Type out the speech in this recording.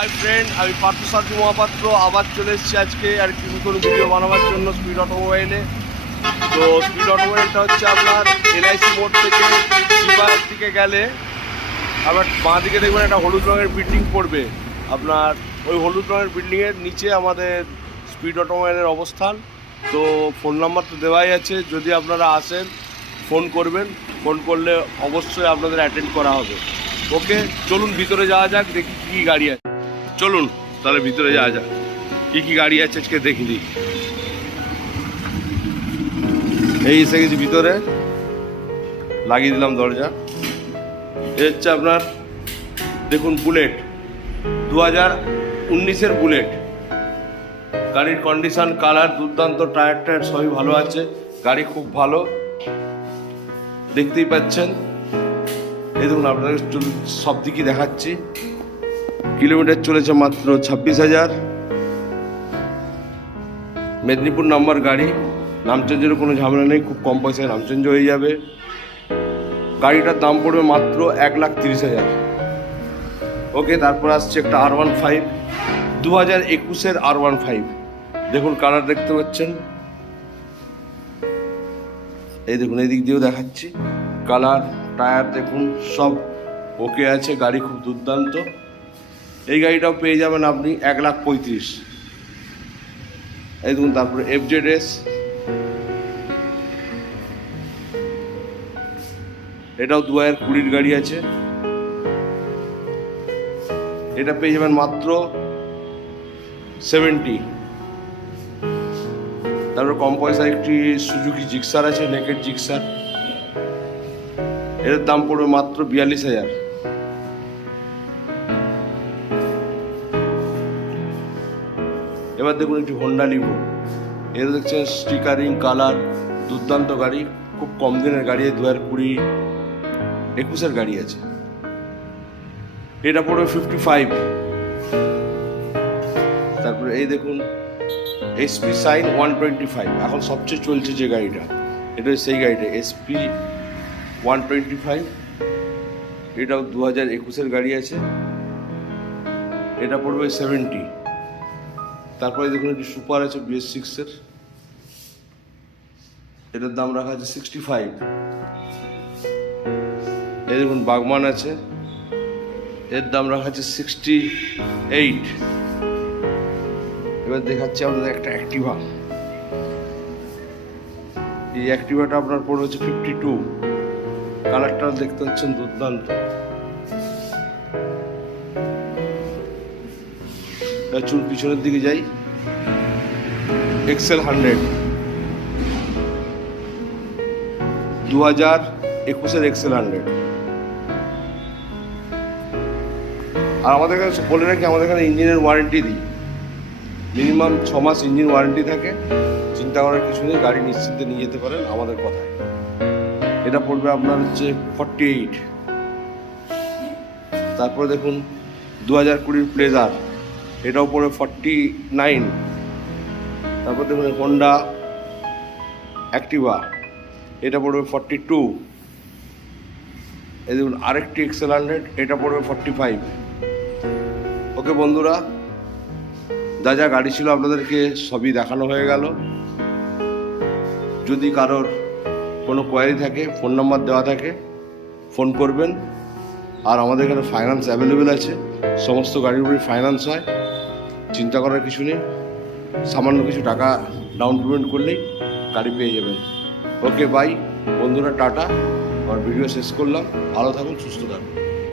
Hi friend, আমি পার্থসারথী মহাপাত্র আবার চলে এসেছি আজকে আর কি নতুন ভিডিও বানাবার জন্য স্পিড অটোমোবাইলে। তো স্পিড অটোমোবাইলটা হচ্ছে আপনার এলআইসি মোড় থেকে শিবায়ের দিকে গেলে আবার বাঁ দিকে দেখবেন একটা হলুদ রঙের বিল্ডিং পড়বে। আপনার ওই হলুদ রঙের বিল্ডিংয়ের নিচে আমাদের স্পিড অটোমোবাইলের অবস্থান। তো ফোন নাম্বার তো দেওয়াই আছে, যদি আপনারা আসেন ফোন করবেন, ফোন করলে অবশ্যই আপনাদের অ্যাটেন্ড করা হবে। ওকে, চলুন ভিতরে যাওয়া যাক, দেখি কী কী গাড়ি আছে। চলুন তাহলে ভিতরে যাওয়া যাক, কী কী গাড়ি আছে আজকে দেখি দিই। এই এসে গেছি ভিতরে, লাগিয়ে দিলাম দরজা। এ হচ্ছে আপনার দেখুন বুলেট, 2019-এর বুলেট। গাড়ির কন্ডিশন, কালার দুর্দান্ত, টায়ার সবই ভালো আছে, গাড়ি খুব ভালো দেখতেই পাচ্ছেন। এই দেখুন আপনাদের সব দিকই দেখাচ্ছি। কিলোমিটার চলেছে মাত্র 26,000। মেদিনীপুর নাম্বার গাড়ি, নাম চেঞ্জেরও কোনো ঝামেলা নেই, খুব কম পয়সায় নাম চেঞ্জ হয়ে যাবে। গাড়িটার দাম পড়বে মাত্র 1,30,000। ওকে, তারপর আসছে একটা R15, 2021-এর R15। দেখুন কালার দেখতে পাচ্ছেন, এই দেখুন এই দিক দিয়েও দেখাচ্ছি। কালার, টায়ার দেখুন সব ওকে আছে, গাড়ি খুব দুর্দান্ত। এই গাড়িটাও পেয়ে যাবেন আপনি 1,35,000। এই দেখুন তারপরে FZS, এটাও 2020-এর গাড়ি আছে, এটা পেয়ে যাবেন মাত্র 70। তারপর কম পয়সায় একটি সুজুকি জিক্সার আছে, নেকেড জিক্সার, এর দাম পড়বে মাত্র 42,000। এবার দেখুন একটি হোন্ডা লিভো, এর দেখছেন স্টিকারিং, কালার দুর্দান্ত গাড়ি, খুব কম দিনের গাড়ি, 2020-21-এর গাড়ি আছে, এটা পড়বে 55। তারপরে এই দেখুন SP Shine 125, এখন সবচেয়ে চলছে যে গাড়িটা, এটা সেই গাড়িটা SP 125। এটাও 2021-এর গাড়ি আছে, এটা পড়বে 70। তারপরে দেখুন একটি সুপার আছে BS6-এর, এটার দাম রাখা আছে 65। এই দেখুন বাগমান আছে, এর দাম রাখা আছে 68। এবার দেখাচ্ছি আপনাদের একটা অ্যাক্টিভা। এই অ্যাক্টিভাটা আপনার পড়ে হচ্ছে 52। কালারটা দেখতে হচ্ছেন দুর্দান্ত। চুল পিছনের দিকে যাই, XL 100, 2021-এর XL 100। আর আমাদের কাছে বলে রাখি, আমাদের এখানে ইঞ্জিনের ওয়ারেন্টি দিই, মিনিমাম 6 মাস ইঞ্জিন ওয়ারেন্টি থাকে, চিন্তা করার কিছু নেই, গাড়ি নিশ্চিন্তে নিয়ে যেতে পারেন আমাদের কথায়। এটা পড়বে আপনার হচ্ছে 48। তারপরে দেখুন 2020-এর প্লেজার, এটাও পড়বে 49। তারপর দেখুন হোন্ডা অ্যাক্টিভা, এটা পড়বে 42। এই দেখুন আরেকটি XL 100, এটা পড়বে 45। ওকে বন্ধুরা, যা যা গাড়ি ছিল আপনাদেরকে সবই দেখানো হয়ে গেল। যদি কারোর কোনো কোয়ারি থাকে, ফোন নাম্বার দেওয়া থাকে, ফোন করবেন। আর আমাদের এখানে ফাইন্যান্স অ্যাভেলেবেল আছে, সমস্ত গাড়ির উপরে ফাইন্যান্স হয়, চিন্তা করার কিছু নেই, সামান্য কিছু টাকা ডাউন পেমেন্ট করলেই গাড়ি পেয়ে যাবেন। ওকে বাই বন্ধুরা, টাটা। আমার ভিডিও শেষ করলাম, ভালো থাকুন, সুস্থ থাকুন।